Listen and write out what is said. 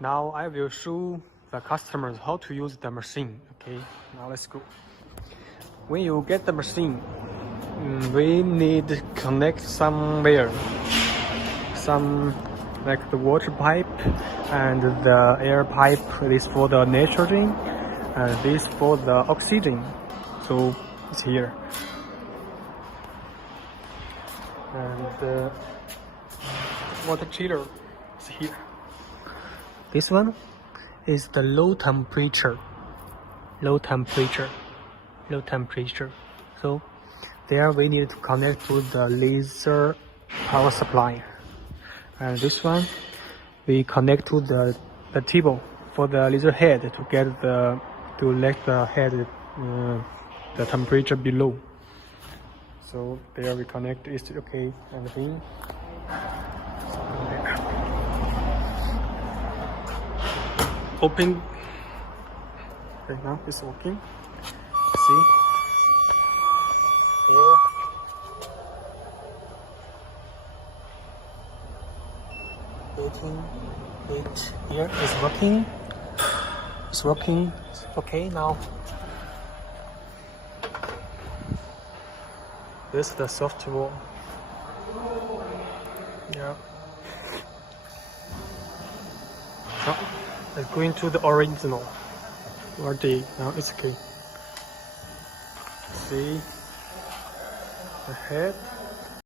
Now I will show the customers how to use the machine. Okay, now let's go. When you get the machine, we need to connect somewhere, some like the water pipe and the air pipe. This for the nitrogen and this for the oxygen. So it's here. And the water chiller is here. This one is the low temperature. So there we need to connect to the laser power supply. And this one we connect to the table for the laser head to get to let the head the temperature below. So there we connect. It's okay, everything. Open. Right now it's working. See here. Wait. Here is working. It's working. It's okay now. This is the software. Yeah. So it's going to the original. Already now it's okay. See the head.